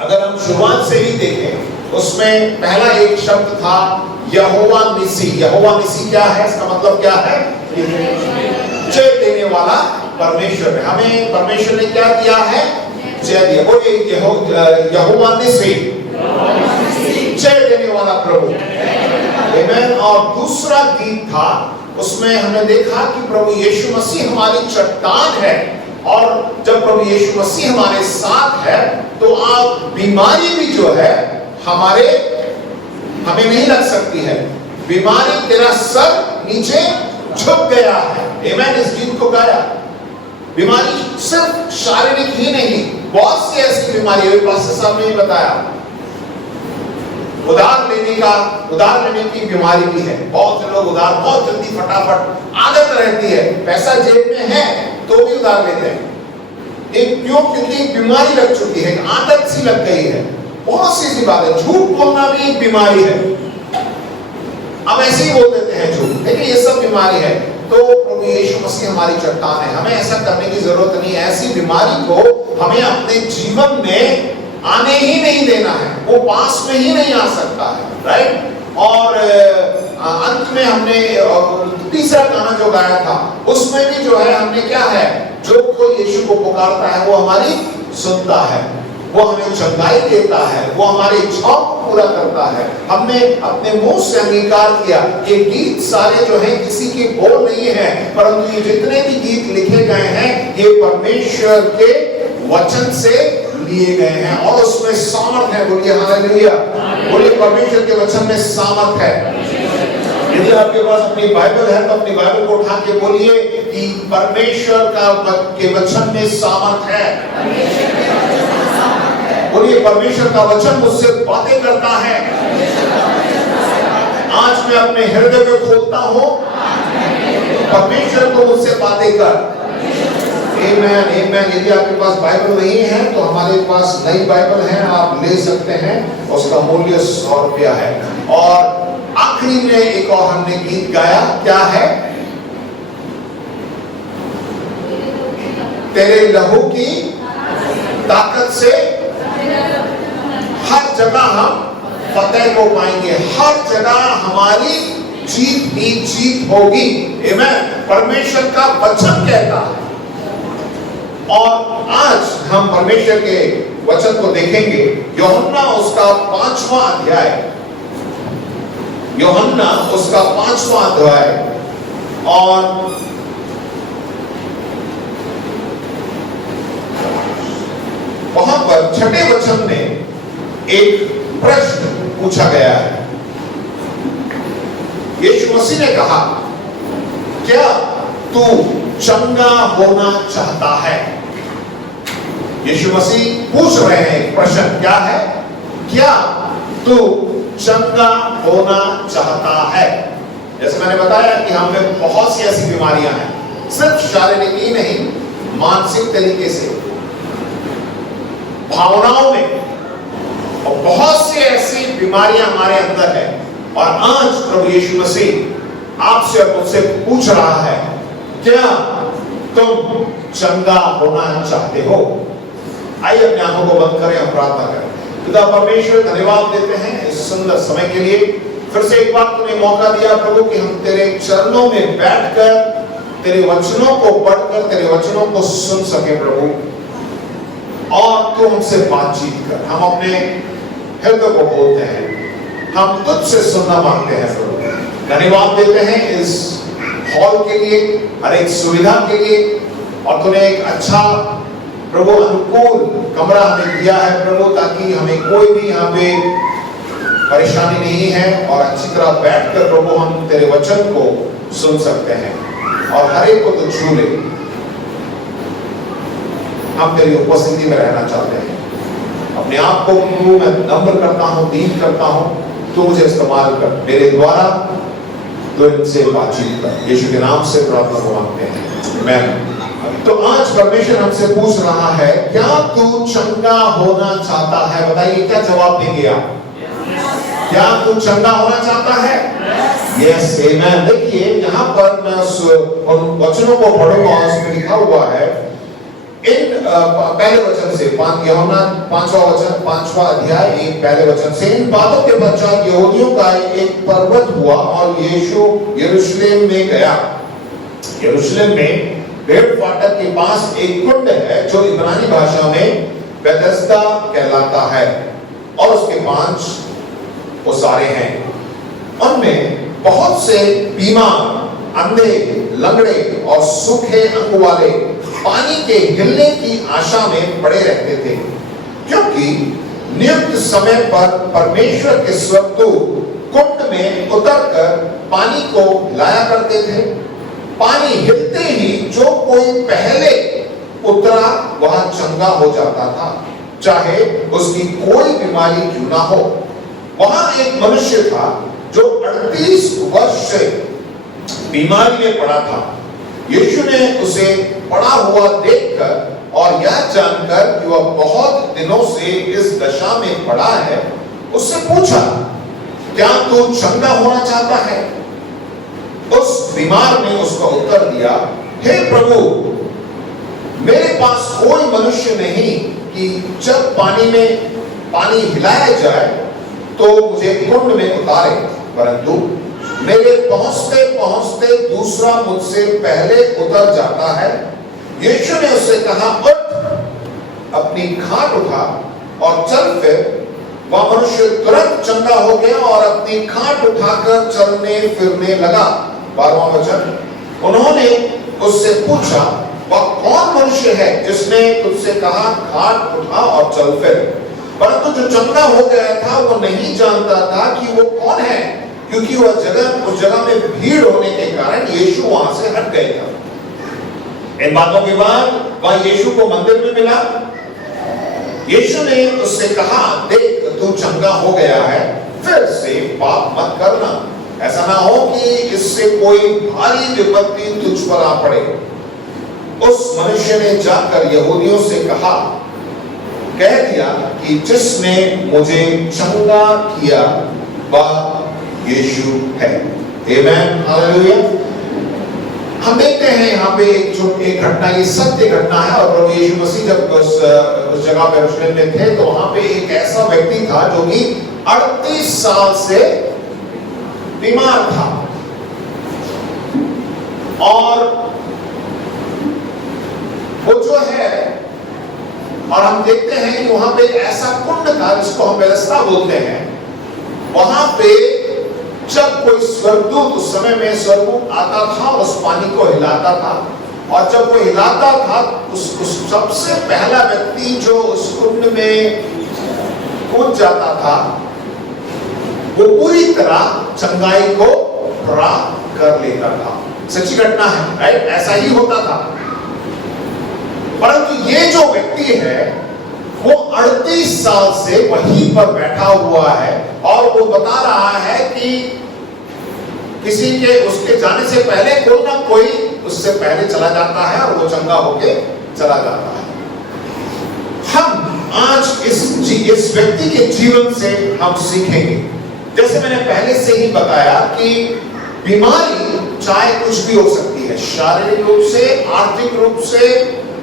अगर हम शुरुआत से ही देखें, उसमें पहला एक शब्द था यहोवा निसी। यहोवा निसी क्या है? इसका मतलब क्या है? जय देने वाला परमेश्वर है। हमें परमेश्वर ने क्या किया है? जय दिया। बोलिए यहोवा निसी, जय देने वाला प्रभु। आमीन। और दूसरा गीत था, उसमें हमने देखा कि प्रभु यीशु मसीह हमारी चट्टान है, और जब प्रभु यीशु मसीह हमारे साथ है तो आप बीमारी भी जो है हमें नहीं लग सकती है। बीमारी तेरा सर नीचे झुक गया है। आमीन। इस गीत को गाया। बीमारी सिर्फ शारीरिक ही नहीं, बहुत सी ऐसी बीमारी है, पास्टर साहब ने बताया, उधार लेने की बीमारी भी है। बहुत से लोग उधार बहुत जल्दी फटाफट आदत रहती है, पैसा जेब में है तो भी उधार लेते हैं। क्योंकि बीमारी लग चुकी है, आदत सी लग गई है। बहुत सी बात है, झूठ बोलना भी एक बीमारी है। अब ऐसे ही बोल देते हैं झूठ, लेकिन ये सब बीमारी है। तो प्रभु यीशु मसीह हमारी चट्टान है, हमें ऐसा करने की जरूरत नहीं है। ऐसी बीमारी को हमें अपने जीवन में आने ही नहीं देना है, वो पास में ही नहीं आ सकता है। राइट। और अंत में हमने तीसरा गाना जो गाया था, उसमें भी जो है हमने क्या है, जो कोई यीशु को पुकारता है वो हमारी सुनता है, वो हमें चंगाई देता है, वो हमारी इच्छाओं को पूरा करता है। हमने अपने मुंह से अंगीकार किया। ये गीत सारे जो हैं किसी के बोल नहीं है, परंतु ये जितने भी गीत लिखे गए हैं ये परमेश्वर के वचन से लिए गए हैं, और उसमें सामर्थ है। बोलिए हालेलुया। बोलिए परमेश्वर के वचन में सामर्थ है। यदि आपके पास अपनी बाइबल है तो अपनी बाइबल को उठा के बोलिए कि परमेश्वर के वचन में सामर्थ है। बोलिए परमेश्वर का वचन मुझसे बातें करता है। आज मैं अपने हृदय में खोलता हूं, परमेश्वर को मुझसे बातें कर। आमीन, आमीन। यदि आपके पास बाइबल नहीं है तो हमारे पास नई बाइबल है, आप ले सकते हैं। उसका मूल्य 100 रुपया है। और आखिरी में एक और हमने गीत गाया, क्या है? तेरे लहू की ताकत से हर जगह हम फतेह को पाएंगे, हर जगह हमारी जीत ही जीत होगी। आमीन। परमेश्वर का वचन कहता है। और आज हम परमेश्वर के वचन को देखेंगे, यूहन्ना उसका 5वां अध्याय, यूहन्ना उसका 5वां अध्याय, और वहां पर 6ठे वचन में एक प्रश्न पूछा गया है। यीशु मसीह ने कहा, क्या तू चंगा होना चाहता है? यीशु मसीह पूछ रहे हैं एक प्रश्न, क्या है? क्या तू चंगा होना चाहता है? जैसे मैंने बताया कि हम में बहुत सी ऐसी बीमारियां हैं, सिर्फ शारीरिक ही नहीं, मानसिक तरीके से, भावनाओं में, और बहुत सी ऐसी बीमारियां हमारे अंदर है। और आज प्रभु यीशु मसीह आपसे और मुझसे पूछ रहा है, क्या तुम चंगा होना चाहते हो? आइए अपने आंखों को बंद करें और प्रार्थना करें। पिता परमेश्वर, धन्यवाद देते हैं इस सुंदर समय के लिए। फिर से एक बार तुम्हें मौका दिया प्रभु कि हम तेरे चरणों में बैठकर तेरे वचनों को पढ़कर तेरे वचनों को सुन सके प्रभु, और तू हमसे बातचीत कर। हम अपने हृदय को बोलते हैं, हम तुझसे सुनना मांगते हैं प्रभु। धन्यवाद देते हैं इस हॉल के लिए, हर एक सुविधा के लिए, और तूने एक अच्छा प्रभु अनुकूल कमरा हमें दिया है प्रभु, ताकि हमें कोई भी यहाँ पे परेशानी नहीं है, और अच्छी तरह बैठकर प्रभु हम तेरे वचन को सुन सकते हैं, और हर एक को तो छू ले। हम तेरी उपस्थिति में रहना चाहते हैं। अपने आप को प्रभु मैं नम्र करता हूँ, दीन करता हूँ, तू मुझे इस्तेमाल कर, मेरे द्वारा तो इनसे बातचीत कर। यीशु के नाम से प्रार्थना को मांगते हैं, आमीन। तो आज परमेश्वर हमसे पूछ रहा है, क्या तू चंगा होना चाहता है? बताइए क्या जवाब देंगे आप? क्या तू चंगा होना चाहता है? यस, आमीन। देखिए यहाँ पर मैं उन वचनों को पढ़ूंगा, उसमें लिखा हुआ है इन पहले वचन से यूहन्ना 5वां वचन 5वां अध्याय एक पहले वचन से, इन बातों के पश्चात यहूदियों का एक पर्वत हुआ और यीशु यरूशलेम में गया। यरूशलेम में भेड़ फाटक के पास एक कुंड है जो इब्रानी भाषा में बेथेस्दा कहलाता है और उसके 5 ओसारे हैं। उनमें बहुत से बीमार, अंधे, लंगड़े और सूखे अंग वाले पानी के हिलने की आशा में पड़े रहते थे, क्योंकि नियुक्त समय पर परमेश्वर के स्वर्गदूत कुंड में उतरकर पानी को हिलाया करते थे। पानी हिलते ही जो कोई पहले उतरा वह चंगा हो जाता था, चाहे उसकी कोई बीमारी क्यों ना हो। वहां एक मनुष्य था जो 38 वर्ष से बीमारी में पड़ा था। यीशु ने उसे पड़ा हुआ देखकर और यह जानकर कि वह बहुत दिनों से इस दशा में पड़ा है, उससे पूछा, क्या तू चंगा होना चाहता है? उस बीमार ने उसका उत्तर दिया, हे प्रभु, मेरे पास कोई मनुष्य नहीं कि जब पानी हिलाया जाए तो मुझे कुंड में उतारे, परंतु मेरे पहुंचते पहुंचते दूसरा मुझसे पहले उतर जाता है। यीशु ने उससे कहा, उठ, अपनी खाट उठा और चल फिर। वह मनुष्य तुरंत चंगा हो गया और अपनी खाट उठाकर चलने फिरने लगा। 12वां वचन, उन्होंने उससे पूछा, वह कौन मनुष्य है जिसने तुझसे कहा, खाट उठा और चल फिर? परंतु जो चंगा हो गया था वो नहीं जानता था कि वो कौन है, क्योंकि उस जगह में भीड़ होने के कारण यीशु वहां से हट गए थे। इन बातों के बाद वह यीशु को मंदिर में मिला। यीशु ने उससे कहा, देख, तू चंगा हो गया है, फिर से पाप मत करना, ऐसा ना हो कि इससे कोई भारी विपत्ति तुझ पर आ पड़े। उस मनुष्य ने जाकर यहूदियों से कह दिया कि जिसने मुझे चंगा किया वह यीशु है। आमेन, हालेलुया। हम देखते हैं यहाँ पे एक घटना, ये सत्य घटना है, और प्रभु यीशु मसीह जब उस जगह पे यरूशलेम में थे तो वहां पे एक ऐसा व्यक्ति था जो कि 38 साल से बीमार था, और वो जो है, और हम देखते हैं कि वहां पे ऐसा कुंड था जिसको हम बेथेस्दा बोलते हैं। वहां पे जब कोई स्वर्गदूत, उस समय में स्वर्गदूत आता था और उस पानी को हिलाता था, और जब वो हिलाता था उस सबसे पहला व्यक्ति जो उस कुंड में कूद जाता था वो पूरी तरह चंगाई को प्राप्त कर लेता था। सच्ची घटना है, राइट? ऐसा ही होता था। परंतु ये जो व्यक्ति है वो 38 साल से वहीं पर बैठा हुआ है, और वो बता रहा है कि किसी के उसके जाने से पहले कोई ना कोई उससे पहले चला जाता है और वो चंगा होके चला जाता है। हम आज इस व्यक्ति के जीवन से हम सीखेंगे, जैसे मैंने पहले से ही बताया कि बीमारी चाहे कुछ भी हो सकती है, शारीरिक रूप से, आर्थिक रूप से,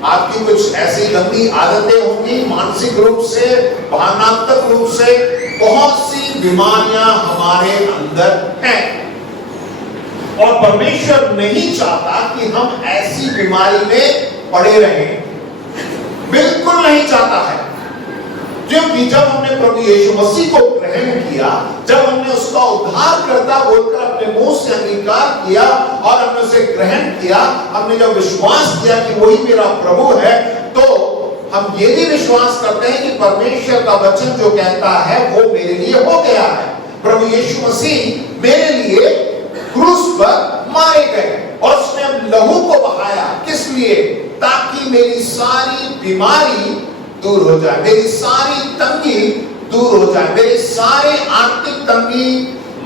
आपकी कुछ ऐसी गंदी आदतें होंगी, मानसिक रूप से, भावनात्मक रूप से, बहुत सी बीमारियां हमारे अंदर हैं, और परमेश्वर नहीं चाहता कि हम ऐसी बीमारी में पड़े रहें, बिल्कुल नहीं चाहता है। क्योंकि जब हमने प्रभु यीशु मसीह को ग्रहण किया, जब हमने उसका उद्धारकर्ता बोलकर अपने मुंह से अंगीकार किया और हमने उसे ग्रहण किया, हमने जब विश्वास किया कि वही मेरा प्रभु है, तो हम ये भी विश्वास करते हैं कि परमेश्वर का वचन जो कहता है वो मेरे लिए हो गया है। प्रभु यीशु मसीह मेरे लिए क्रूस पर मारे गए और उसने लहू को बहाया, किस लिए? ताकि मेरी सारी बीमारी दूर हो जाए, मेरी सारी तंगी दूर हो जाए, मेरी सारी आर्थिक तंगी,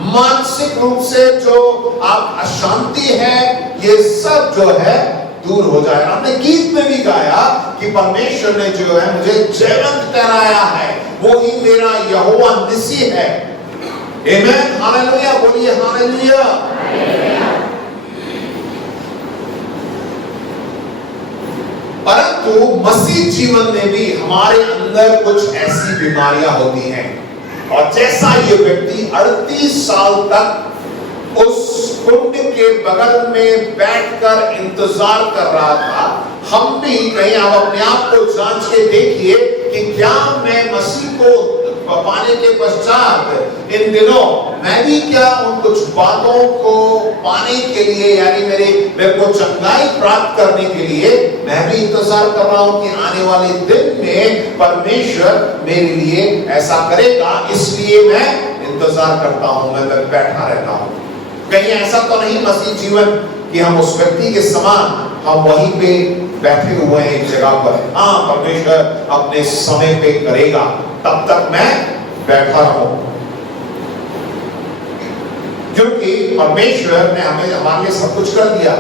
मानसिक रूप से जो आप अशांति है, ये सब जो है दूर हो जाए। हमने गीत में भी गाया कि परमेश्वर ने जो है मुझे जयवंत कराया है, वो ही मेरा यहोवा निसी है। आमेन, हालेलुया, बोलिए हालेलुया। 1 परंतु मसीह जीवन में भी हमारे अंदर कुछ ऐसी बीमारियां होती हैं, और जैसा ये व्यक्ति 38 साल तक उस कुंड के बगल में बैठकर इंतजार कर रहा था, हम भी कहीं आप अपने आप को जांच के देखिए कि क्या मैं मसीह को पाने के पश्चात इन दिनों मैं भी क्या उन कुछ बातों को पाने के लिए, यानी मेरे को चंगाई प्राप्त करने के लिए मैं भी इंतजार कर रहा हूं कि आने वाले दिन में परमेश्वर मेरे लिए ऐसा करेगा, इसलिए मैं इंतजार करता हूं, मैं बैठा रहता हूं। कहीं ऐसा तो नहीं मसीह जीवन कि हम उस व्यक्ति के समान हम वहीं पे बैठे हुए हैं एक जगह पर, हाँ परमेश्वर अपने समय पे करेगा, तब तक मैं बैठा रहूं, क्योंकि परमेश्वर ने हमें हमारे लिए सब कुछ कर दिया।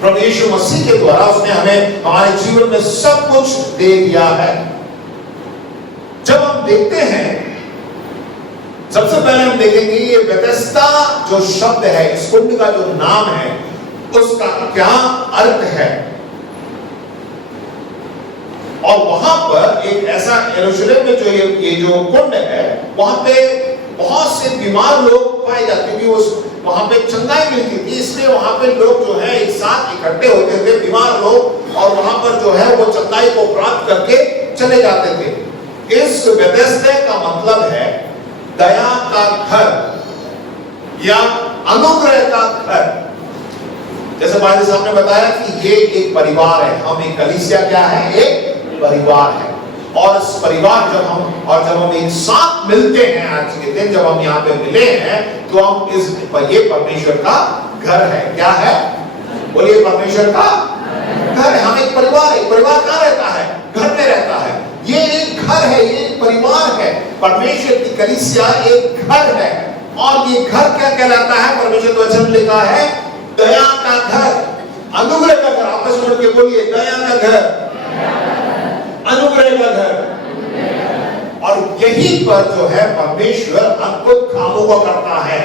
प्रभु यीशु मसीह के द्वारा उसने हमें हमारे जीवन में सब कुछ दे दिया है। जब हम देखते हैं, सबसे पहले हम देखेंगे ये बेथेस्दा जो शब्द है, इस कुंड का जो नाम है, उसका क्या अर्थ है। और वहां पर एक ऐसा यरूशलेम में जो ये जो कुंड है, वहां पे बहुत से बीमार लोग पाए जाते, क्योंकि उस वहां पे चंगाई मिलती थी, इसलिए वहां पे लोग जो है एक साथ इकट्ठे होते थे, बीमार लोग, और वहां पर जो है वो चंगाई को प्राप्त करके चले जाते थे। इस बेथेस्दा का मतलब है दया का घर या अनुग्रह का घर। जैसे भाई साहब ने बताया कि ये एक परिवार है, हम एक कलीसिया क्या है, एक परिवार है, और इस परिवार जब हम एक साथ मिलते हैं, आज के दिन जब हम यहाँ पे मिले हैं, तो हम ये परमेश्वर का घर है। क्या है? बोलिए, परमेश्वर का घर है। हम एक परिवार कहाँ रहता है? घर में रहता है। ये एक घर है, ये एक परिवार है। परमेश्वर की कलीसिया एक घर है, और ये घर क्या कहलाता है? परमेश्वर का वचन लिखा है दया का घर, अनुग्रह का घर। आपस में के बोलिए, दया का घर, अनुग्रह का घर। और यहीं पर जो है परमेश्वर अद्भुत कामों को करता है।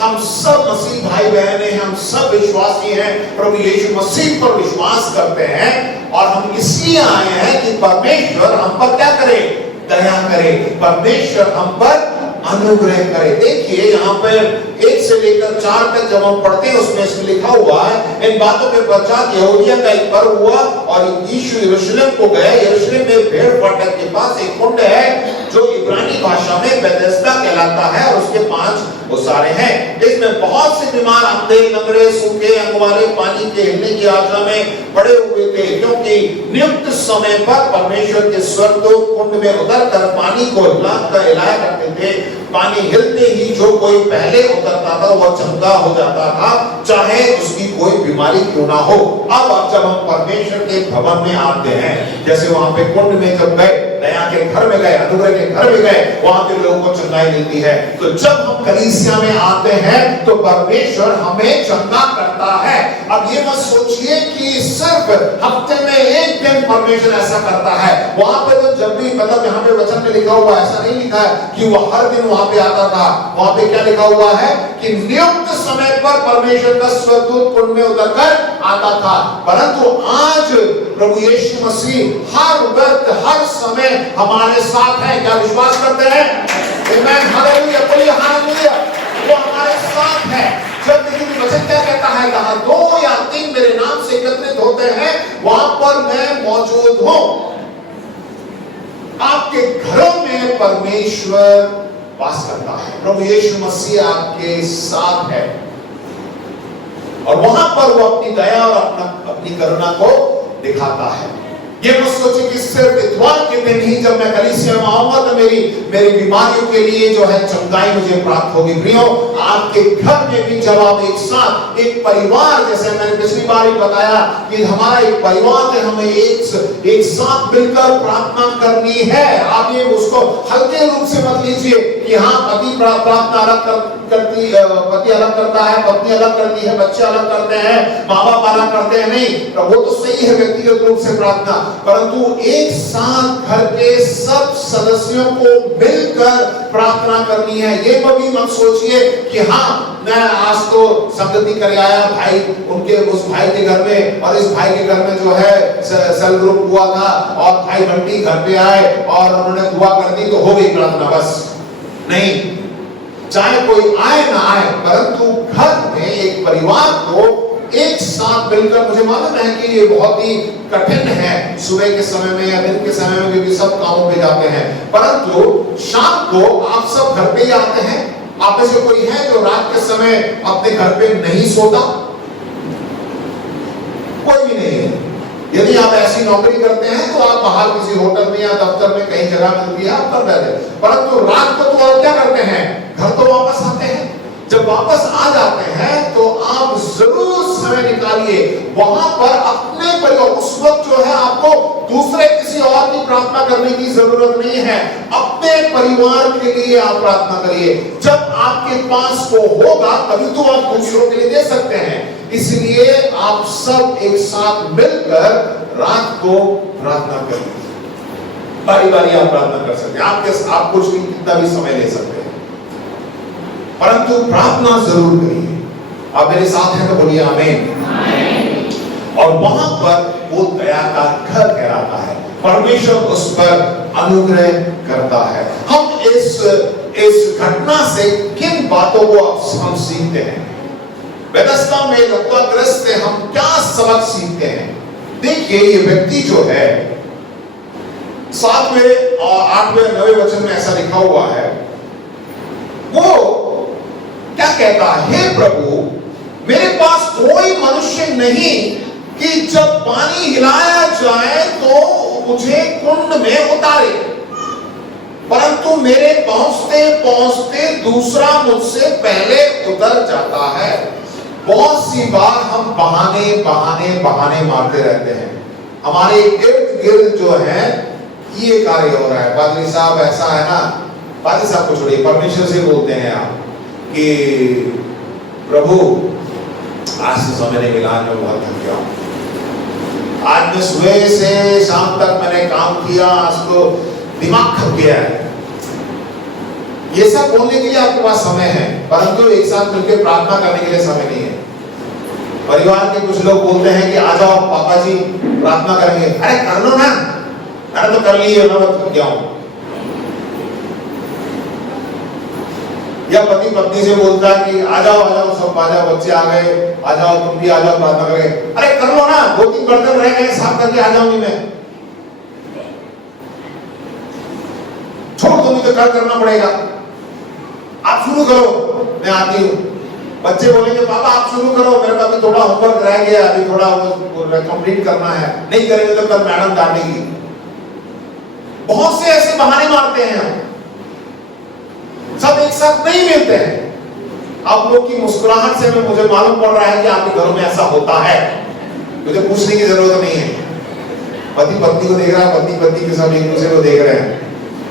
हम सब मसीह भाई बहन हैं, हम सब विश्वासी हैं, प्रभु यीशु मसीह पर विश्वास करते हैं, और हम इसलिए आए हैं कि परमेश्वर हम पर क्या करे? दया करे, परमेश्वर हम पर अनुग्रह करे। देखिए यहाँ पर 1 से लेकर 4 तक जब हम पढ़ते हैं, उसमें इसमें लिखा हुआ है, इन बातों के पश्चात यहूदिया का एक पर्व हुआ और यीशु यरूशलेम को गए। यरूशलेम में भेड़ फाटक के पास एक कुंड है जो इब्रानी भाषा में बेथेस्दा कहलाता है, और उसके 5 ओसारे हैं। इसमें बहुत से बीमार, अंधे, लंगड़े, सूखे, अंग वाले पानी के हिलने की आशा में पड़े हुए थे, क्योंकि नियुक्त समय पर परमेश्वर के स्वर्गदूत कुंड में उतरकर पानी को हिलाया करते थे। पानी हिलते ही जो कोई पहले उतरता था वह चंगा हो जाता था, चाहे उसकी कोई बीमारी क्यों ना हो। अब जब हम परमेश्वर के भवन में आते हैं, जैसे वहां पे कुंड में जब गए, दया के घर में गए, अनुग्रह के घर में गए, वहां पे लोगों को चंगाई मिलती है। तो जब हम कलीसिया में आते हैं तो परमेश्वर हमें चंगा करता है। अब ये मत सोचिए कि सिर्फ हफ्ते में एक दिन परमेश्वर ऐसा करता है। वहां पे तो जब भी, मतलब यहाँ पे वचन में लिखा हुआ, ऐसा नहीं लिखा है कि वो हर दिन वहां पे आता था। वहां पे क्या लिखा हुआ है कि नियुक्त समय पर परमेश्वर का स्वर्गदूत कुंड में उतरकर आता था। परंतु आज प्रभु यीशु मसीह हर वक्त, हर समय हमारे साथ है। क्या विश्वास करते हैं? आमीन, हालेलुया, बोलिए हालेलुया। वो हमारे साथ है। जब देखिए वचन क्या कहता है, जहां 2 या 3 मेरे नाम से एकत्रित होते हैं, वहां पर मैं मौजूद हूं। आपके घरों में परमेश्वर वास करता है। प्रभु यीशु मसीह आपके साथ है, और वहां पर वो अपनी दया और अपनी करुणा को दिखाता है। ये मत सोचिए कि सिर्फ इतवार के दिन ही जब मैं कलीसिया में आऊंगा तो मेरी बीमारियों के लिए जो है चंगाई मुझे प्राप्त होगी। प्रियो, आपके घर में भी जब आप एक साथ, एक परिवार, जैसे मैंने पिछली बार ही बताया कि हमारा एक परिवार है, हमें एक साथ मिलकर प्रार्थना करनी है। आप ये उसको हल्के रूप से मत लीजिए कि हाँ पति प्रार्थना अलग करती, पति अलग करता है, पत्नी अलग करती है, बच्चे अलग करते हैं, माँ बाप अलग करते हैं। नहीं, वो तो सही है व्यक्तिगत रूप से प्रार्थना, परंतु एक साथ घर के सब सदस्यों को मिलकर प्रार्थना करनी है। ये कभी मत सोचिए कि हाँ मैं आज तो संगति कर आया भाई, उनके उस भाई के घर में और इस भाई के घर में जो है सेल ग्रुप हुआ था और भाई बंटी घर पे आए और उन्होंने दुआ कर दी तो हो गई प्रार्थना, बस नहीं। चाहे कोई आए ना आए, परंतु घर में एक परिवार को एक साथ मिलकर, मुझे मालूम है कि ये बहुत ही कठिन है सुबह के समय में या दिन के समय में, क्योंकि सब कामों पे जाते हैं, परंतु शाम को आप सब घर पे ही आते हैं। आप में से कोई है जो रात के समय अपने घर पे नहीं सोता? कोई भी नहीं है। यदि आप ऐसी नौकरी करते हैं तो आप बाहर किसी होटल में या दफ्तर में कहीं जगह मिलती है आप कर रहे थे, परंतु रात को तो आप क्या करते हैं? घर तो वापस आते हैं। जब वापस आ जाते हैं तो आप जरूर समय निकालिए वहां पर अपने परिवार, उस वक्त जो है आपको दूसरे किसी और की प्रार्थना करने की जरूरत नहीं है, अपने परिवार के लिए आप प्रार्थना करिए। जब आपके पास वो होगा तभी तो आप दूसरों के लिए दे सकते हैं। इसलिए आप सब एक साथ मिलकर रात को प्रार्थना करिए। बारी बारी आप प्रार्थना कर सकते हैं, आप कुछ भी कितना भी समय ले सकते हैं, परंतु प्रार्थना जरूर करिए। आप मेरे साथ हैं तो बोलिए आमीन। और वहां पर वो दया का घर कहलाता है, परमेश्वर उस पर अनुग्रह करता है। हम इस घटना से किन बातों को हम सीखते हैं? बेथेस्दा में लकवाग्रस्त से हम क्या सबक सीखते हैं? देखिए ये व्यक्ति जो है 7वें और 8वें 9वें वचन में ऐसा लिखा हुआ है, वो क्या कहता है? हे प्रभु, मेरे पास कोई मनुष्य नहीं कि जब पानी हिलाया जाए तो मुझे कुंड में उतारे, परंतु मेरे पहुंचते पहुंचते दूसरा मुझसे पहले उतर जाता है। बहुत सी बार हम बहाने मारते रहते हैं। हमारे इर्द गिर्द जो है ये कार्य हो रहा है, पादरी साहब ऐसा है ना, पादरी साहब को छोड़िए, परमेश्वर से बोलते हैं आप कि प्रभु आज से समय नहीं मिला, मैं बहुत थक गया हूं, आज मैं सुबह से शाम तक मैंने काम किया, आज तो दिमाग थक गया है। ये सब बोलने के लिए आपके पास समय है, परंतु एक साथ मिलकर प्रार्थना करने के लिए समय नहीं है। परिवार के कुछ लोग बोलते हैं कि आ जाओ पापा जी प्रार्थना करेंगे। अरे कर लो ना, अरे तो कर लिए, मैं थक गया हूं। या पति पत्नी से बोलता है कि आ जाओ सब आ जाओ, बच्चे आ गए, आ जाओ तुम भी आ जाओ प्रार्थना करेंगे। अरे कर लो ना, 2-3 बर्तन रह गए साफ करके आ जाऊंगी मैं, छोड़ दो, मुझे कल करना पड़ेगा, आप शुरू करो, मैं आती हूँ। बच्चे बोलेंगे पापा आप शुरू करो, मेरे पास थोड़ा होमवर्क रह गया, अभी थोड़ा वो कंप्लीट करना है, नहीं करेंगे तो कल मैडम डांटेगी। बहुत से ऐसे बहाने मारते हैं हम, सब एक साथ नहीं मिलते हैं। आप लोग की मुस्कुराहट से मुझे मालूम पड़ रहा है कि आपके घरों में ऐसा होता है, मुझे पूछने की जरूरत नहीं है। पति पत्नी को देख रहा है, पति पत्नी के साथ एक दूसरे को देख रहे हैं,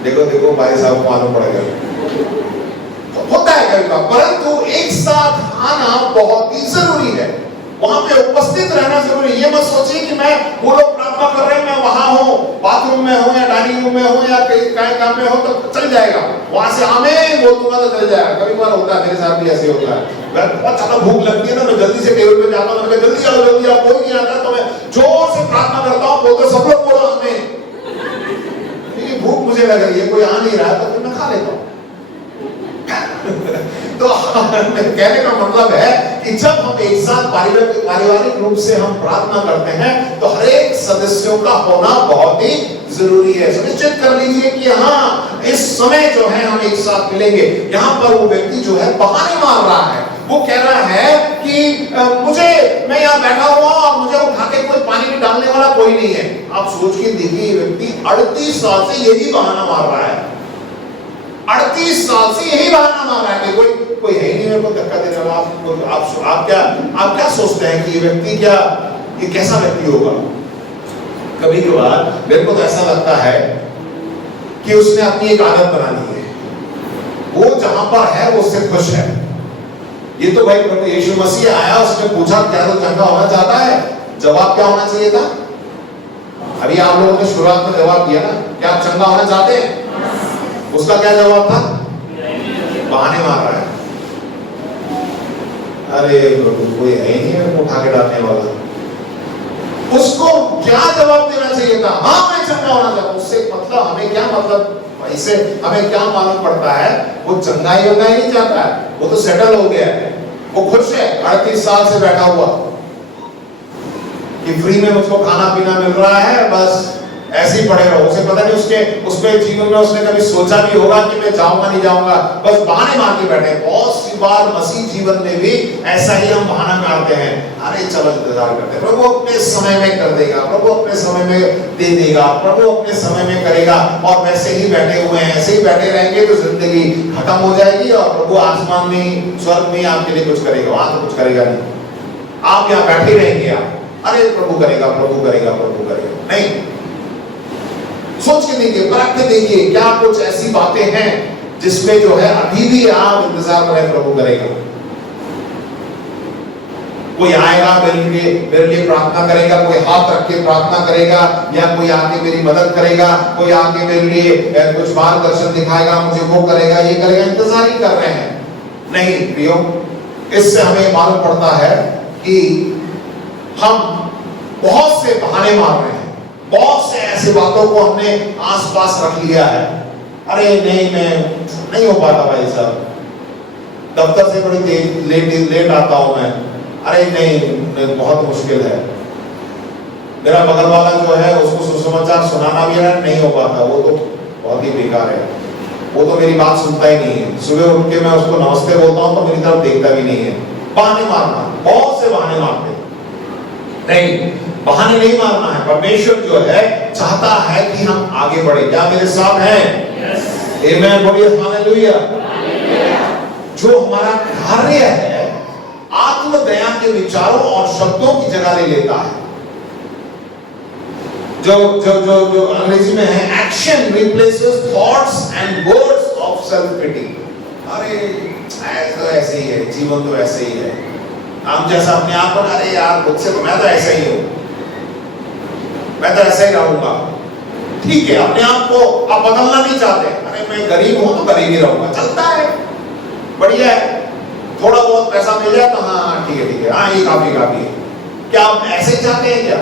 देखो भाई साहब को मालूम पड़ेगा, होता है कभी कभी, परंतु एक साथ आना बहुत ही जरूरी है, वहां पे उपस्थित रहना जरूरी। ये मत सोचिए कि मैं वो लोग प्रार्थना कर रहे हैं मैं वहां हूं, बाथरूम में हूं या डाइनिंग रूम में हूं या कहीं काम में हो तो चल जाएगा, वहां से आमीन बोल दूंगा तो चल जाएगा। कभी बार होता है, मेरे साथ भी ऐसे होता है, मैं बहुत ज्यादा भूख लगती है ना, मैं जल्दी से टेबल पे जाता हूं, मैं जल्दी आओ जल्दी आओ, कोई नहीं आता तो मैं जोर से प्रार्थना करता हूं, बोलते सब लोग बोलो आमीन, क्योंकि भूख मुझे लग रही है, कोई आ नहीं रहा है तो फिर मैं खा लेता हूं। तो कहने का मतलब है कि जब हम एक साथ पारिवारिक रूप से हम प्रार्थना करते हैं तो हर एक सदस्यों का होना बहुत ही जरूरी है। सुनिश्चित कर लीजिए कि हाँ इस समय जो है हम एक साथ मिलेंगे। यहाँ पर वो व्यक्ति जो है बहाने मार रहा है, वो कह रहा है कि मैं यहाँ बैठा हुआ और मुझे उठा के कोई पानी में डालने वाला कोई नहीं है। आप सोच के देखिए, ये व्यक्ति 38 साल से यही बहाना मार रहा है, 38 साल से यही बहाना मार रहा है कि कोई है ही नहीं मेरे को धक्का देने वाला। आप क्या सोचते हैं कि ये व्यक्ति ये कैसा व्यक्ति होगा? कभी कभार मेरे को तो ऐसा लगता है कि उसने अपनी एक आदत बना ली है, वो जहां पर है वो उससे खुश है। ये तो भाई प्रभु यीशु मसीह आया, उसने पूछा क्या तो चंगा होना चाहता है? जवाब क्या होना चाहिए था? अभी आप लोगों ने शुरुआत में जवाब दिया ना कि आप चंगा होना चाहते हैं, उसका क्या जवाब था? बहाने मार रहा है। अरे कोई है ही नहीं मेरे को उठा के डालने वाला। उसको क्या जवाब देना चाहिए था? हाँ मैं चंगा होना चाहता हूं। उससे मतलब हमें क्या मतलब, इससे हमें क्या मालूम पड़ता है? वो चंगाई वंगाई नहीं चाहता है, वो तो सेटल हो गया है, वो खुश है 38 साल से बैठा हुआ कि फ्री में मुझको खाना पीना मिल रहा है, बस ऐसे ही पड़े रहो। उसे पता नहीं उसके जीवन में उसने कभी सोचा भी होगा कि मैं जाऊंगा नहीं जाऊंगा, बस बहाने मार के बैठे। बहुत सी बार मसीह जीवन में भी ऐसा ही हम बहाना मारते हैं, अरे चलो इंतजार करते हैं, प्रभु अपने समय में कर देगा, प्रभु अपने समय में दे देगा, प्रभु अपने समय में करेगा। और वैसे ही बैठे हुए हैं, ऐसे ही बैठे रहेंगे तो जिंदगी खत्म हो जाएगी और प्रभु आसमान में स्वर्ग में आपके लिए कुछ करेगा, वहां तो कुछ करेगा नहीं। आप यहाँ बैठे रहेंगे, आप अरे प्रभु करेगा, प्रभु करेगा, प्रभु करेगा। नहीं, सोच के देखिए, परख के देखिए, क्या कुछ ऐसी बातें हैं जिसमें जो है अभी भी आप इंतजार करें प्रभु करेगा। कोई आएगा मेरे लिए प्रार्थना करेगा, कोई हाथ रख के प्रार्थना करेगा, या कोई आके मेरी मदद करेगा, कोई आके मेरे लिए कुछ मार्गदर्शन दिखाएगा, मुझे वो करेगा, ये करेगा। इंतजार ही कर रहे हैं। नहीं प्रियो, इससे हमें मालूम पड़ता है कि हम बहुत से बहाने मार रहे हैं, बहुत से ऐसे बातों को हमने आसपास रख लिया है। अरे नहीं, मैं नहीं हो पाता भाई साहब, दफ्तर से बड़ी लेट आता हूं मैं, अरे नहीं बहुत मुश्किल है। मेरा बगल वाला जो है उसको सुसमाचार सुनाना भी है, नहीं हो पाता, वो तो बहुत ही बेकार है, वो तो मेरी बात सुनता ही नहीं है। सुबह उठ के मैं उसको नमस्ते बोलता हूं तो मेरी तरफ देखता भी नहीं है। बहाने मारना, बहुत से बहाने मारते। नहीं, बहाने नहीं मारना है। परमेश्वर जो है चाहता है कि हम आगे बढ़े। क्या मेरे साथ हैं? आमेन, बोलिए हालेलुया। जो हमारा कार्य है आत्मदया के विचारों और शब्दों की जगह ले लेता है। जो अंग्रेजी में है, action replaces thoughts and words of self pity. अरे ऐसे ही है जीवन, तो ऐसे ही है। हम जैसा अपने आप पर, अरे यार मुझसे तो मैं तो ऐसा ही हूं, मैं तो ऐसा ही रहूंगा। ठीक है, अपने आप को आप बदलना नहीं चाहते, अरे मैं गरीब हूं तो गरीब ही रहूंगा, चलता है, बढ़िया है। थोड़ा बहुत पैसा मिल जाए तो हाँ ठीक है, हाँ ये काफी है। क्या आप ऐसे ही चाहते हैं? क्या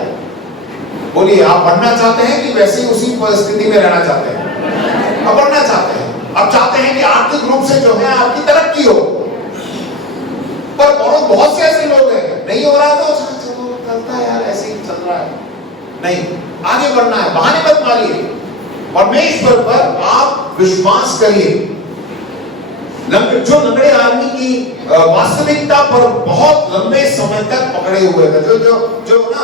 बोलिए, आप बढ़ना चाहते हैं कि वैसे ही उसी परिस्थिति में रहना चाहते हैं? अब बढ़ना चाहते हैं। अब चाहते हैं कि आर्थिक रूप से जो है आपकी तरक्की हो। पर बहुत से ऐसे लोग हैं, नहीं हो रहा तो चलो चलता है यार, ऐसे ही चल रहा है। नहीं, आगे बढ़ना है, बहाने मत मारिए। परमेश्वर पर आप विश्वास करिए। जो लंगड़े आदमी की वास्तविकता पर बहुत लंबे समय तक पकड़े हुए थे, जो ना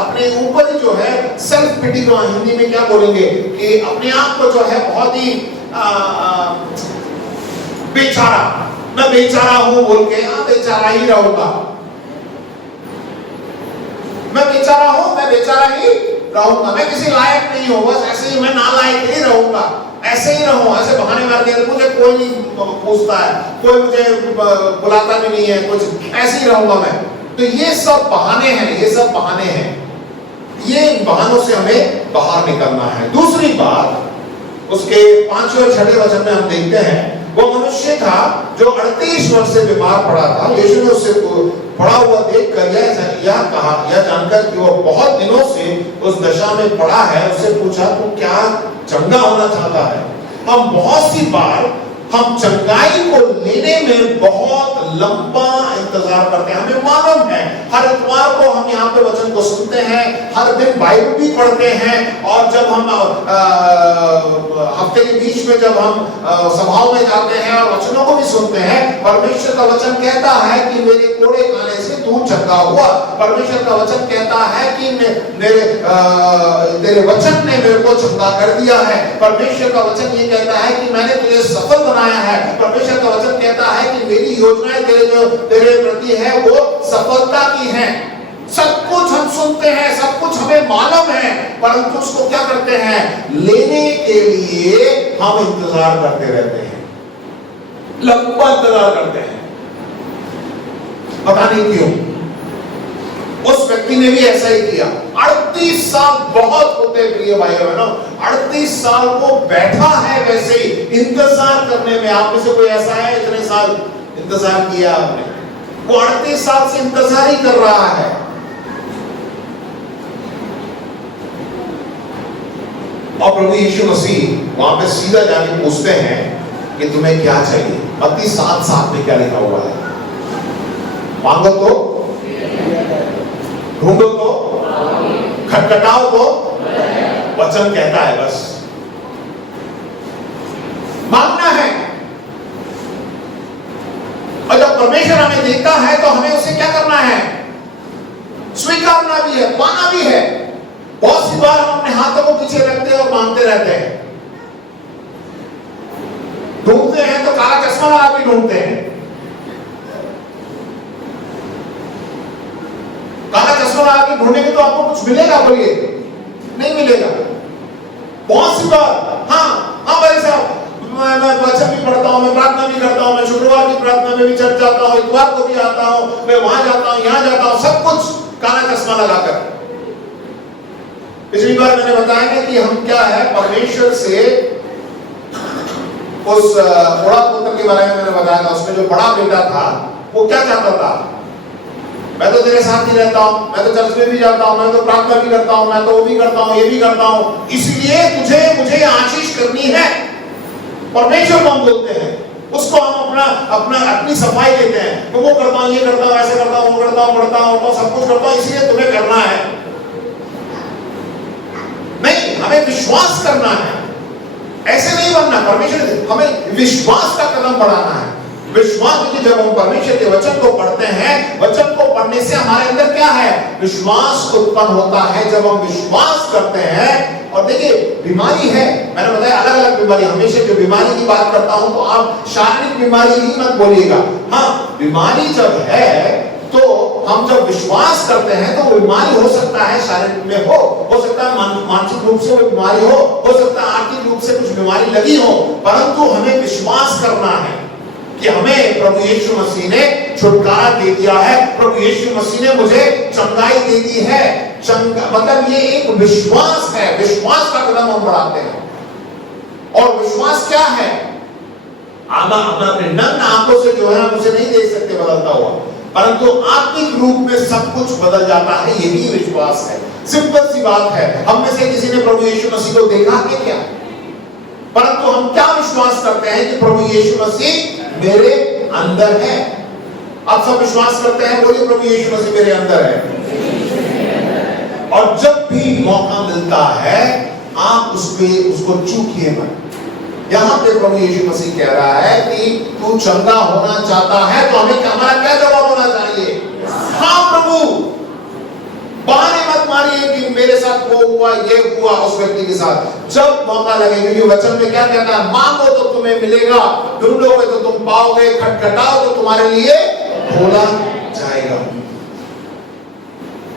अपने ऊपर ही जो है सेल्फ पिटी को हिंदी में क्या बोलेंगे कि अपने आप को जो है बहुत ही बेचारा, मैं बेचारा हूं बोल के, हाँ बेचारा ही रहूंगा, मैं बेचारा हूं, मैं बेचारा ही रहूंगा, मैं किसी लायक नहीं हूं, बस ऐसे ही मैं नालायक ही रहूंगा, ऐसे ही रहूं, ऐसे बहाने मार के मुझे कोई नहीं पूछता है, कोई मुझे बुलाता भी नहीं है, कुछ ऐसे ही रहूंगा मैं। तो ये सब बहाने हैं, ये सब बहाने हैं। ये बहानों से हमें बाहर निकलना है। दूसरी बात, उसके 5वें और 6वें वचन में हम देखते हैं, वो मनुष्य था जो 38 वर्ष से बीमार पड़ा था। यीशु ने उससे पड़ा हुआ देखकर यह जानकर कि वो बहुत दिनों से उस दशा में पड़ा है, उससे पूछा तू क्या चंगा होना चाहता है? हम बहुत सी बार हम चंगाई को लेने में बहुत लंबा इंतजार करते हैं। हमें मालूम है, हर इतवार को हम यहाँ पे वचन को सुनते हैं, हर दिन बाइबल भी पढ़ते हैं, और जब हम हफ्ते के बीच में जब हम सभाओं में जाते हैं और वचनों को भी सुनते हैं, परमेश्वर का वचन कहता है कि मेरे कोड़े खाने से तू चंगा हुआ। परमेश्वर का वचन कहता है कि तेरे वचन ने मेरे को चंगा कर दिया है। परमेश्वर का वचन ये कहता है कि मैंने तुझे सफल बनाया है। परमेश्वर का वचन कहता है कि मेरी योजनाएं तेरे प्रति है वो सफलता की हैं। सब कुछ हम सुनते हैं, सब कुछ हमें मालूम है, परंतु उसको क्या करते हैं? लेने के लिए हम इंतजार करते रहते हैं, लंबा इंतजार करते हैं, पता नहीं क्यों। उस व्यक्ति ने भी ऐसा ही किया। 38 साल बहुत होते प्रिय भाई बहनों, 38 साल वो बैठा है वैसे ही इंतजार करने में। आप में से कोई ऐसा है इतने साल इंतजार किया आपने? वो 38 साल से इंतजार ही कर रहा है। और प्रभु यीशु मसीह वहां पे सीधा जाके पूछते हैं कि तुम्हें क्या चाहिए। मत्ती 7:7 में क्या लिखा हुआ है? मांगो तो, ढूंढो तो, खटखटाओ तो, वचन कहता है बस मांगना है। और जब परमेश्वर हमें देता है तो हमें उसे क्या करना है? स्वीकारना भी है, पाना भी है। बहुत सी बार हम अपने हाथों को पीछे रखते हैं और मांगते रहते हैं। ढूंढते हैं तो काला चश्मा लगा के ढूंढते हैं। काला चश्मा लगा के ढूंढेंगे तो आपको कुछ मिलेगा? बोलिए, नहीं मिलेगा। बहुत सी बार हाँ भाई साहब, मैं वचन भी पढ़ता हूँ, मैं प्रार्थना भी करता हूँ, मैं शुक्रवार की प्रार्थना में भी चर्च जाता हूँ, इतवार को भी आता हूँ, मैं वहां जाता हूँ, यहाँ जाता हूँ, सब कुछ काला चश्मा लगाकर। पिछली बार मैंने बताया ना कि हम क्या है, परमेश्वर से उस बड़ा पुत्र के बारे में मैंने बताया था। उसमें जो बड़ा बेटा था वो क्या चाहता था? मैं तो तेरे साथ ही रहता हूं, मैं तो चर्च में भी जाता हूं, मैं तो प्रार्थना भी करता हूं, मैं तो वो भी करता हूं, ये भी करता हूं, इसलिए मुझे आशीष करनी है। परमेश्वर को हम बोलते हैं, उसको हम अपनी सफाई देते हैं। तो वो करता हूं, ये करता हूं, ऐसे करता हूं, वो करता हूं, पढ़ता हूं, सब कुछ करता हूं, इसलिए तुम्हें करना है। नहीं, हमें विश्वास करना है, ऐसे नहीं बनना। परमेश्वर हमें विश्वास का कदम बढ़ाना है। विश्वास, क्योंकि जब हम परमेश्वर के वचन को पढ़ते हैं, वचन को पढ़ने से हमारे अंदर क्या है? विश्वास उत्पन्न होता है। जब हम विश्वास करते हैं, और देखिए बीमारी है, मैंने बताया अलग अलग बीमारी, हमेशा जो बीमारी की बात करता हूं तो आप शारीरिक बीमारी ही मत बोलिएगा। हाँ, बीमारी जब है तो हम जब विश्वास करते हैं तो वो बीमारी हो सकता है शारीरिक में हो सकता है मानसिक रूप से वो बीमारी हो सकता है आर्थिक रूप से कुछ बीमारी लगी हो, परंतु हमें विश्वास करना है कि हमें प्रभु यीशु मसीह ने छुटकारा दे दिया है, प्रभु यीशु मसीह ने मुझे चंगाई दे दी है। मतलब ये एक विश्वास है, विश्वास का कदम हम बढ़ाते हैं। और विश्वास क्या है? हम अपने नग्न आंखों से जो है हम उसे नहीं देख सकते बदलता हुआ, परंतु आत्मिक रूप में सब कुछ बदल जाता है। ये भी विश्वास है। सिंपल सी बात है। हम में से किसी ने प्रभु यीशु मसीह को देखा है क्या? परंतु हम क्या विश्वास करते हैं कि प्रभु यीशु मसीह मेरे अंदर है। आप सब विश्वास करते हैं? बोलिए, प्रभु यीशु मसीह मेरे अंदर है। और जब भी मौका मिलता है आप उसको चूकिए मत। यहां पे प्रभु यीशु मसीह कह रहा है कि तू चंगा होना चाहता है तो हमारा क्या जवाब होना चाहिए? हाँ प्रभु। बहाने मत मारिए कि मेरे साथ वो हुआ, ये हुआ उस व्यक्ति के साथ। जब मौका लगे, क्योंकि वचन में क्या कहता है? मांगो तो तुम्हें मिलेगा, ढूंढोगे तो तुम पाओगे, खटखटाओ तो तुम्हारे लिए खोला जाएगा।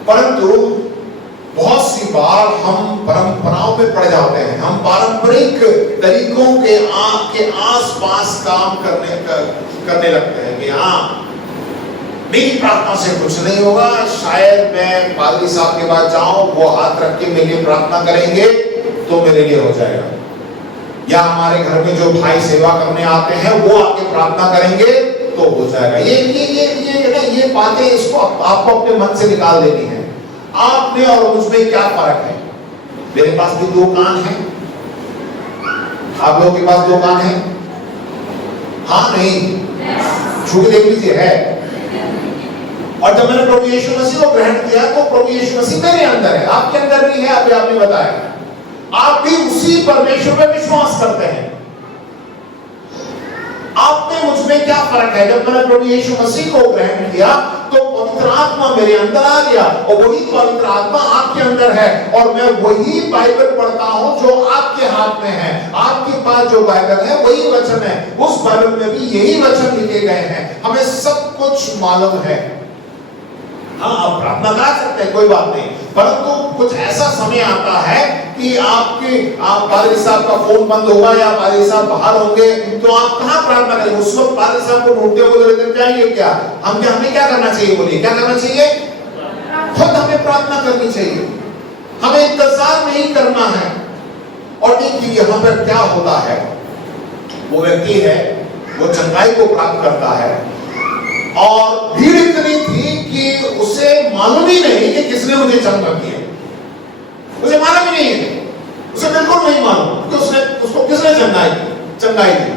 परंतु बहुत सी बार हम परंपराओं में पड़ जाते हैं। हम पारंपरिक तरीकों के आसपास काम करने लगते हैं कि हाँ, मेरी प्रार्थना से कुछ नहीं होगा, शायद मैं पादरी साहब के पास जाऊं, वो हाथ रख के मेरे लिए प्रार्थना करेंगे तो मेरे लिए हो जाएगा। या हमारे घर में जो भाई सेवा करने आते हैं वो आके प्रार्थना करेंगे तो हो जाएगा। ये बातें इसको आपको अपने मन से निकाल देनी है। आप में और मुझमें क्या फर्क है? मेरे पास भी 2 कान हैं, आप लोगों के पास 2 कान हैं? हाँ नहीं? छू के देख लीजिए, है। और जब मैंने प्रभु यीशु मसीह को ग्रहण किया तो प्रभु यीशु मसीह मेरे अंदर है, आपके अंदर भी है। अभी आपने बताया आप भी उसी परमेश्वर पे विश्वास करते हैं। आप में मुझमें क्या फर्क है? जब मैंने प्रभु यीशु मसीह को ग्रहण किया तो पवित्र आत्मा मेरे अंदर आ गया, और वही पवित्र आत्मा आपके अंदर है, और मैं वही बाइबल पढ़ता हूं जो आपके हाथ में है। आपके पास जो बाइबल है वही वचन है। उस बाइबल में भी यही वचन लिखे गए हैं। हमें सब कुछ मालूम है। हाँ, आप प्रार्थना करा सकते हैं, कोई बात नहीं, परंतु कुछ ऐसा समय आता है कि आप पादरी साहब का फोन बंद होगा या पादरी साहब बाहर होंगे, तो आप कहाँ प्रार्थना करेंगे? उस वक्त पादरी साहब को ढूंढते हुए लेकर जाएंगे क्या? हमें क्या करना चाहिए? बोलिए, क्या करना चाहिए? हमें प्रार्थना करनी चाहिए, हमें इंतजार नहीं करना है। और देखिए यहां पर क्या होता है, वो व्यक्ति है वो चंगाई को प्राप्त करता है और भीड़ इतनी थी कि उसे मालूम ही नहीं कि किसने मुझे चंगा किया, उसे मालूम ही नहीं है, उसे बिल्कुल नहीं मालूम कि उसको किसने चंगाई दी।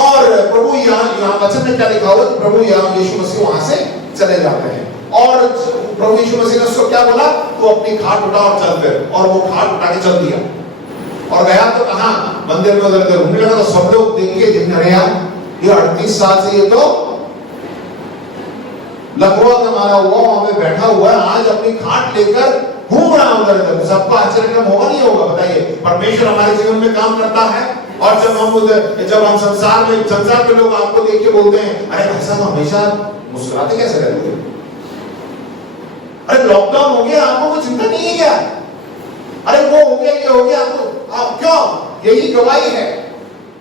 और प्रभु यहाँ वचन में क्या लिखा हुआ, प्रभु यीशु मसीह वहां से चले जाते हैं और प्रभु यीशु मसीह ने उसको क्या बोला, तो अपनी खाट उठा और चल फिर, और वो खाट उठा के चल दिया और गया। तो कहा मंदिर में उधर घूमने लगा, तो सब लोग देख के जिन अरे यार ये 38 साल से ये तो लकवा का मारा हुआ वहां पे बैठा हुआ है, आज अपनी खाट लेकर घूम रहा उधर इधर, सबको आश्चर्य होगा नहीं होगा? बताइए, परमेश्वर हमारे जीवन में काम करता है। और जब हम संसार के लोग आपको देख के बोलते हैं, अरे भाई साहब हमेशा मुस्कुराते कैसे रहते हो? अरे लॉकडाउन हो गया, आपको कोई चिंता नहीं है क्या? अरे वो हो गया, ये हो गया, आपको आप क्यों? यही गवाही है।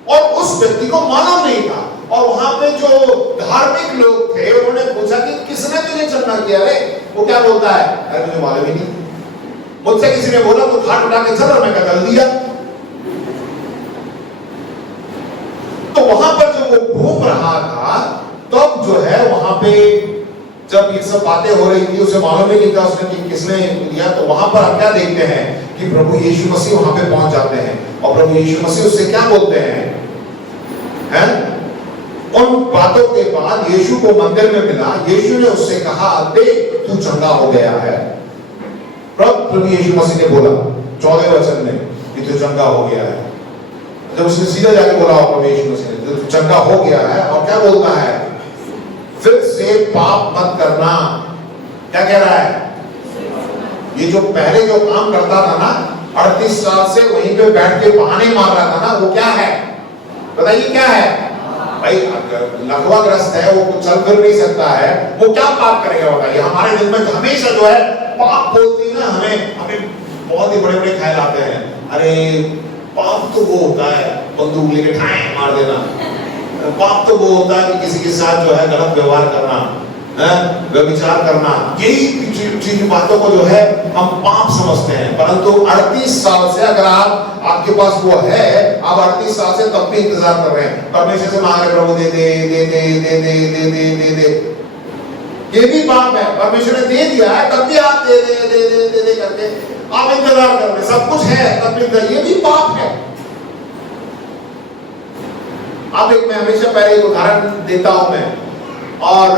और उस व्यक्ति को मालूम नहीं था, और वहां पे जो धार्मिक लोग थे उन्होंने पूछा कि किसने तुझे चंगा किया रे? वो क्या बोलता है, अरे मुझे मालूम ही नहीं, मुझसे किसी ने बोला तो खाट उठा के चल, और मैं क्या कर दिया। तो वहां पर जब वो घूम रहा था तब जो है वहां पे जब ये सब बातें हो रही थी, उसे मालूम ही नहीं था उसने कि किसने दिया। तो वहां पर आप क्या देखते हैं कि प्रभु यीशु मसीह वहां पे पहुंच जाते हैं और प्रभु यीशु मसीह उससे क्या बोलते हैं? उन बातों के बाद यीशु को मंदिर में मिला, यीशु ने उससे कहा देख तू चंगा हो गया है। प्रभु यीशु मसीह ने बोला 14वें वचन में कि तू चंगा हो गया है। जब उसने सीधा जाके बोला प्रभु यीशु मसीह ने तू चंगा हो गया है, और क्या बोलता है, फिर से पाप मत करना। क्या कह रहा है? ये जो पहले जो काम करता था ना 38 साल से वहीं पे बैठ के बहाने मार रहा था ना, वो क्या है बताइए? क्या है भाई? लकवाग्रस्त है, वो चल फिर नहीं सकता है, वो क्या पाप करेगा बताइए? हमारे दिल में हमेशा जो है पाप बोलती है ना, हमें बहुत ही बड़े बड़े ख्याल आते हैं। अरे पाप तो वो होता है बंदूक लेके ठाए मार देना, पाप तो वो होता है कि किसी के साथ जो है गलत व्यवहार करना, व्यभिचार करना, यही चीज बातों को जो है हम पाप समझते हैं। परंतु 38 साल से अगर आपके पास वो है, आप 38 साल से तब भी इंतजार कर रहे हैं, परमेश्वर से मांग रहे प्रभु दे दे दे दे दे दे दे दे दे दे, ये भी पाप है। परमेश्वर ने दे दिया है तब भी आप दे दे दे दे दे दे करके आप इंतजार कर रहे, सब कुछ है तब भी, ये भी पाप है। अब मैं हमेशा पहले एक उदाहरण देता हूं मैं, और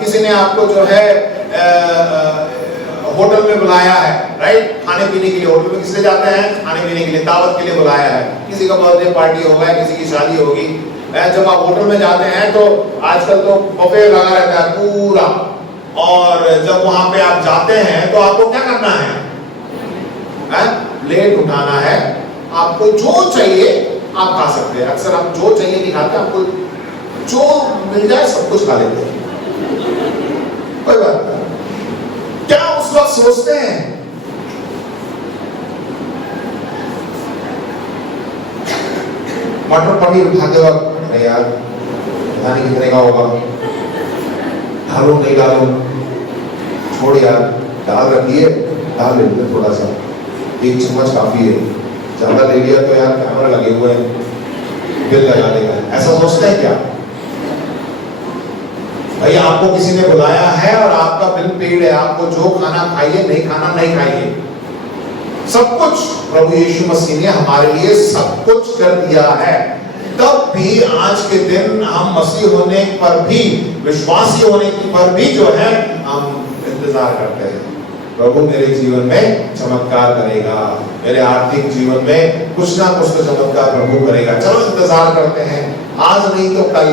किसी ने आपको जो है होटल में बुलाया है, राइट, खाने पीने के लिए। होटल में किससे जाते हैं? खाने पीने के लिए, दावत के लिए बुलाया है। किसी का बर्थडे पार्टी होगा, किसी की शादी होगी। जब आप होटल में जाते हैं तो आजकल तो बफे लगा रहता है पूरा, और जब वहां पे आप जाते हैं तो आपको क्या करना है? प्लेट उठाना है, आपको जो चाहिए आप खा सकते हैं। अक्सर आप जो चाहिए नहीं खाते, आपको जो मिल जाए सब कुछ खा लेते हैं, कोई बात नहीं। क्या उस वक्त सोचते हैं? मटर पनीर खाते वक्त अरे यार पता नहीं कितने का होगा, डालूं नहीं डालूं, छोड़ यार, दाल रखिए, दाल ले लिया थोड़ा सा, 1 चम्मच काफी है, ज्यादा ले लिया तो यार कैमरा लगे हुए हैं, बिल लगा देगा। ऐसा सोचते हैं क्या? भाई आपको किसी ने बुलाया है और आपका बिल पेड है, आपको जो खाना खाइए, नहीं खाना नहीं खाइए, सब कुछ प्रभु यीशु मसीह ने हमारे लिए सब कुछ कर दिया है। तब भी आज के दिन हम मसीह होने पर भी, विश्वासी होने पर भी जो है हम इंतजार करते हैं, प्रभु मेरे जीवन में चमत्कार करेगा, मेरे आर्थिक जीवन में कुछ ना कुछ तो चमत्कार प्रभु करेगा। चलो इंतजार करते हैं, आज नहीं तो कल,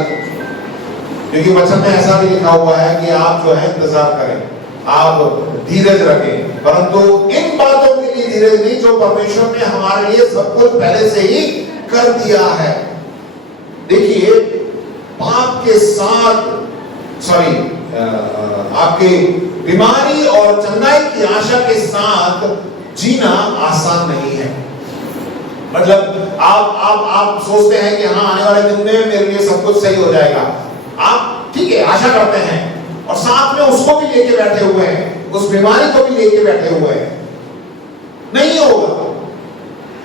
क्योंकि वचन में ऐसा भी लिखा हुआ है कि आप जो है इंतजार करें, आप धीरज रखें। परंतु इन बातों के लिए धीरज नहीं जो परमेश्वर ने हमारे लिए सब कुछ पहले से ही कर दिया है। देखिए, पाप के साथ आपके बीमारी और चंगाई की आशा के साथ जीना आसान नहीं है। मतलब आप सोचते हैं कि हाँ आने वाले दिन में मेरे लिए सब कुछ सही हो जाएगा, आप ठीक है आशा करते हैं और साथ में उसको भी लेके बैठे हुए हैं, उस बीमारी को भी लेके बैठे हुए हैं, नहीं होगा।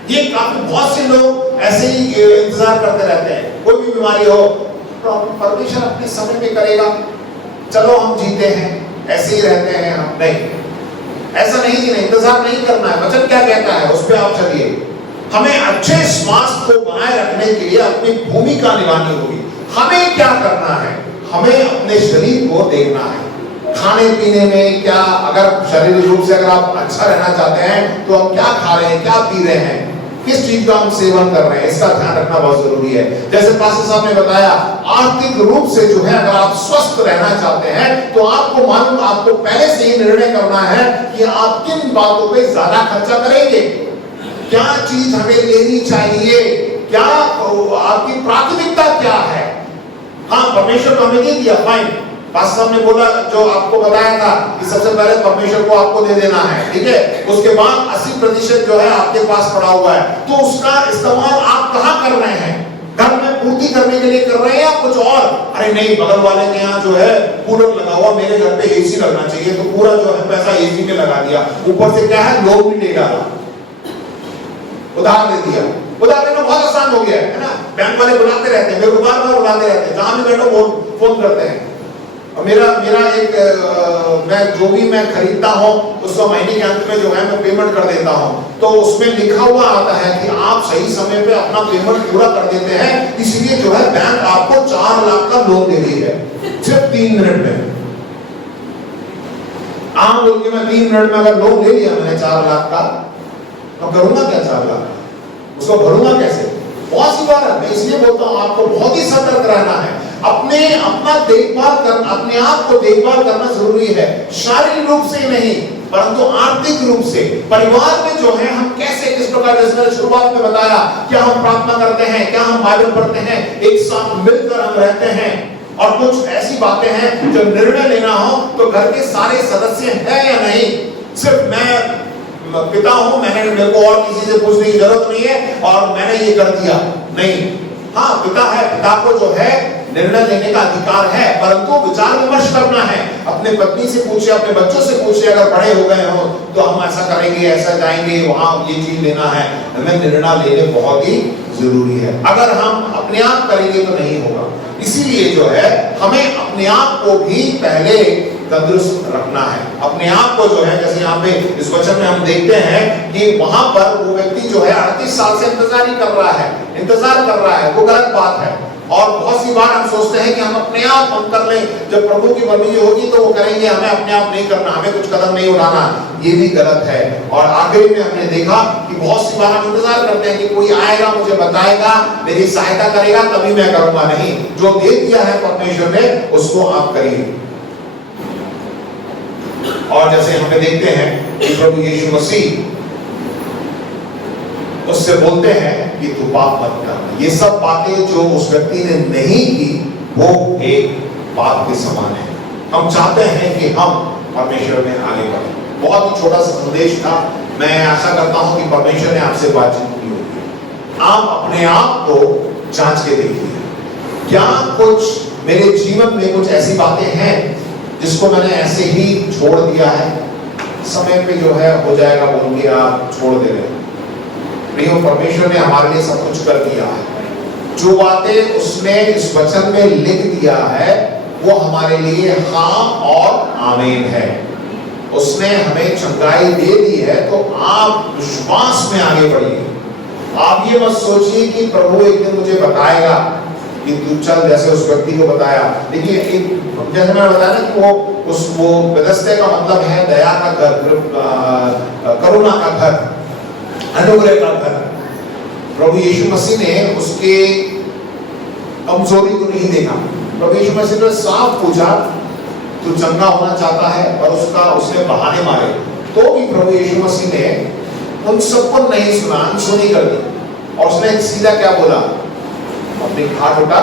ये काफी बहुत से लोग ऐसे ही इंतजार करते रहते हैं, कोई भी बीमारी हो परमेश्वर अपने समय में करेगा, चलो हम जीते हैं, ऐसे ही रहते हैं हम। नहीं, ऐसा नहीं जी, नहीं, इंतजार नहीं करना है। वचन क्या कहता है उस पर आप चलिए। हमें अच्छे स्वास्थ्य को बनाए रखने के लिए अपनी भूमिका निभानी होगी। हमें क्या करना है? हमें अपने शरीर को देखना है, खाने पीने में क्या, अगर शारीरिक रूप से अगर आप अच्छा रहना चाहते हैं तो हम क्या खा रहे हैं, क्या पी रहे हैं, किस चीज का हम सेवन कर रहे हैं, इसका ध्यान रखना बहुत जरूरी है। जैसे पास्टर साहब ने बताया, आर्थिक रूप से जो है अगर आप स्वस्थ रहना चाहते हैं तो आपको मालूम, आपको पहले से ही निर्णय करना है कि आप किन बातों पे ज्यादा खर्चा करेंगे, क्या चीज हमें लेनी चाहिए, क्या आपकी प्राथमिकता क्या है। हाँ, परमेश्वर को हमें दे दिया, फाइन। पास्टर साहब ने बोला, जो आपको बताया था कि सबसे पहले परमेश्वर को आपको दे देना है, ठीक है। उसके बाद 80% जो है आपके पास पड़ा हुआ है, तो उसका इस्तेमाल आप कहाँ कर रहे हैं? घर में पूर्ति करने के लिए कर रहे हैं या कुछ और? अरे नहीं, बगल वाले के यहाँ जो है कूलर लगा हुआ, मेरे घर पे एसी लगना चाहिए, तो पूरा जो है पैसा एसी में लगा दिया। ऊपर से क्या है, लोग भी ले डाला, उधार दे दिया। उधार देना बहुत आसान हो गया है ना। बैंक वाले बुलाते रहते हैं, मेरे को बार-बार बुलाते रहते हैं, जहां भी बैठो फोन करते हैं। और मेरा एक मैं जो भी मैं खरीदता हूँ उसको महीने के अंत में जो है मैं पेमेंट कर देता हूँ, तो उसमें लिखा हुआ आता है कि आप सही समय पे अपना पेमेंट पूरा कर देते हैं, इसलिए जो है बैंक आपको 4 लाख का लोन दे रही है सिर्फ 3 मिनट में। आम बोल के मैं 3 मिनट में अगर लोन ले लिया मैंने 4 लाख का, तो करूंगा क्या 4 लाख? उसको भरूंगा कैसे? बहुत सी बार मैं इसलिए बोलता हूँ आपको बहुत ही सतर्क रहना है। अपना देखभाल करना, अपने आप को देखभाल करना जरूरी है, शारीरिक रूप से नहीं परंतु आर्थिक रूप से। परिवार में जो है हम कैसे, किस प्रकार, जैसे शुरुआत में बताया, क्या हम प्रार्थना करते हैं, क्या हम बाइबल पढ़ते हैं, एक साथ मिलकर हम रहते हैं, और कुछ ऐसी बातें हैं जब निर्णय लेना हो तो घर के सारे सदस्य हैं या नहीं। सिर्फ मैं पिता हूं, मेरे को और किसी से पूछने की जरूरत नहीं है और मैंने ये कर दिया, नहीं। हाँ, पिता है, पिता को जो है निर्णय लेने का अधिकार है, परंतु विचार विमर्श करना है। अपने पत्नी से पूछे, अपने बच्चों से पूछे, अगर बड़े हो गए हो तो हम ऐसा करेंगे, ऐसा जाएंगे, वहां ये चीज लेना है। हमें निर्णय लेने बहुत ही जरूरी है। अगर हम अपने आप करेंगे तो नहीं होगा। इसीलिए जो है हमें अपने आप को भी पहले तंदुरुस्त रखना है। अपने आप को जो है, जैसे यहाँ पे इस वचन में हम देखते हैं कि वहां पर वो व्यक्ति जो है 38 साल से इंतजार ही कर रहा है, इंतजार कर रहा है, वो गलत बात है। और बहुत सी बार हम सोचते हैं कि हम अपने आप हम कर लें, जब प्रभु की मर्जी होगी तो वो करेंगे, हमें अपने आप नहीं करना, हमें कुछ कदम नहीं उठाना, ये भी गलत है। और आखिरी में हमने देखा कि बहुत सी बार हम इंतजार करते हैं कि कोई आएगा, मुझे बताएगा, मेरी सहायता करेगा, तभी मैं करूंगा। नहीं, जो दे दिया है परमेश्वर ने उसको आप करिए। और जैसे हमें देखते हैं कि प्रभु यीशु मसीह उससे बोलते हैं कि तू पाप मत कर। ये सब बातें जो उस व्यक्ति ने नहीं की वो एक पाप के समान है। हम चाहते हैं कि हम परमेश्वर में आगे बढ़ें। बहुत ही छोटा सा संदेश था, मैं आशा करता हूं कि परमेश्वर ने आपसे बातचीत की होगी। आप अपने आप को जांच के देखिए, क्या कुछ मेरे जीवन में कुछ ऐसी बातें हैं जिसको मैंने ऐसे ही छोड़ दिया है, समय पे जो है हो जाएगा बोल के आप छोड़ दे रहे हैं। परमेश्वर ने हमारे लिए सब कुछ कर दिया है। जो बातें उसने इस वचन में लिख दिया है वो हमारे लिए हाँ और आमीन है। उसने हमें चंगाई दे दी है, तो आप विश्वास में आगे बढ़िए। आप ये मत सोचिए कि प्रभु एक दिन मुझे बताएगा कि तू चल, जैसे उस व्यक्ति को बताया। देखिए, जैसे मैंने बताया ना कि वो बेथेस्दा का मतलब है दया का घर, करुणा का घर, अनुग्रह का घर। प्रभु यीशु मसीह ने उसके कमजोरी को नहीं देखा। प्रभु यीशु मसीह ने साफ पूछा, तू चंगा होना चाहता है, और उसने बहाने मारे, तो भी प्रभु यीशु मसीह ने उन सबको नहीं सुना, अनसुनी कर दी। और उसने सीधा क्या बोला, अपनी खाट उठा,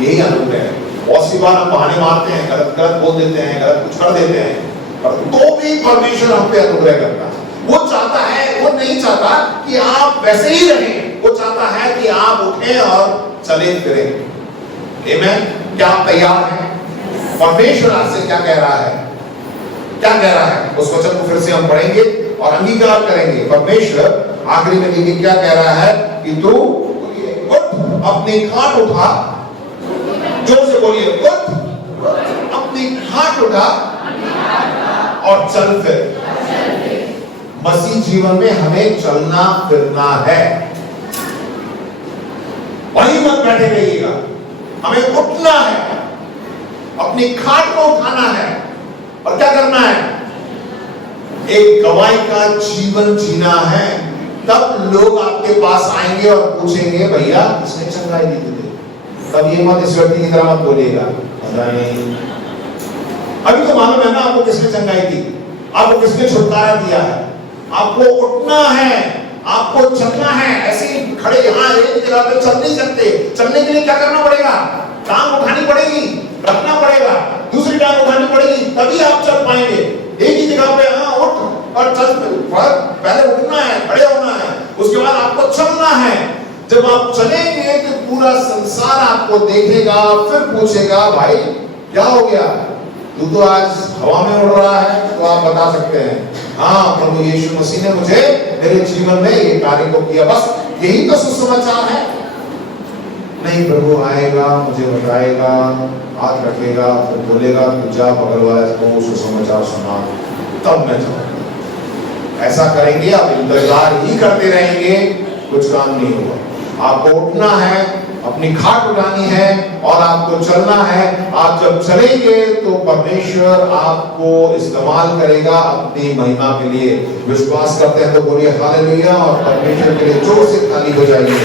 यही अनुग्रह है। बहुत सी बार हम बहाने मारते हैं, गलत बोल देते हैं, गलत कुछ कर देते हैं, पर तो भी परमेश्वर हम पे अनुग्रह करता है। वो चाहता है, वो नहीं चाहता कि आप वैसे ही रहें, वो चाहता है कि आप उठें और चले फिरें। आमीन। क्या आप तैयार हैं? परमेश्वर आपसे क्या कह रहा है? क्या कह रहा है उस वचन को फिर से हम पढ़ेंगे और अंगीकार करेंगे। परमेश्वर आखिरी में देखिए क्या कह रहा है कि तू उठ, अपनी खाट उठा, जोर से बोलिए, उठ, अपनी खाट उठा और चल फिर। मसीह जीवन में हमें चलना फिरना है, वहीं मत बैठे रहिएगा, हमें उठना है, अपनी खाट को उठाना है और क्या करना है, एक गवाही का जीवन जीना है। तब लोग आपके पास आएंगे और पूछेंगे भैया किसने चंगाई दी तुझे। तब ये मत इस व्यक्ति की तरह मत बोलिएगा नहीं, अभी तो मालूम है ना आपको किसने चंगाई दी, आपको किसने छुटकारा दिया है। आपको उठना है, आपको चलना है। ऐसे ही खड़े यहाँ एक जगह पे चल नहीं सकते। चलने के लिए क्या करना पड़ेगा, टांग उठानी पड़ेगी, रखना पड़ेगा, दूसरी टांग उठानी पड़ेगी, तभी आप चल पाएंगे। एक ही जगह पे हाँ उठ और चल, पहले उठना है, खड़े होना है, उसके बाद आपको चलना है। जब आप चलेंगे तो पूरा संसार आपको देखेगा, फिर पूछेगा भाई क्या हो गया, तू तो आज हवा में उड़ रहा है। तो आप बता सकते हैं हाँ प्रभु यीशु मसीह ने मुझे मेरे जीवन में ये कार्य को किया। बस यही तो सुसमाचार है। नहीं, प्रभु आएगा, मुझे बताएगा, हाथ रखेगा, फिर बोलेगा तू जा बगल वाले को सुसमाचार सुना, तब मैं जाऊंगा। ऐसा करेंगे आप इंतजार ही करते रहेंगे, कुछ काम नहीं होगा। आपको उठना है, अपनी खाट उठानी है और आपको चलना है। आप जब चलेंगे तो परमेश्वर आपको इस्तेमाल करेगा अपनी महिमा के लिए। विश्वास करते हैं तो बोलिए हालेलुया और परमेश्वर के लिए जोर से ताली बजाइए।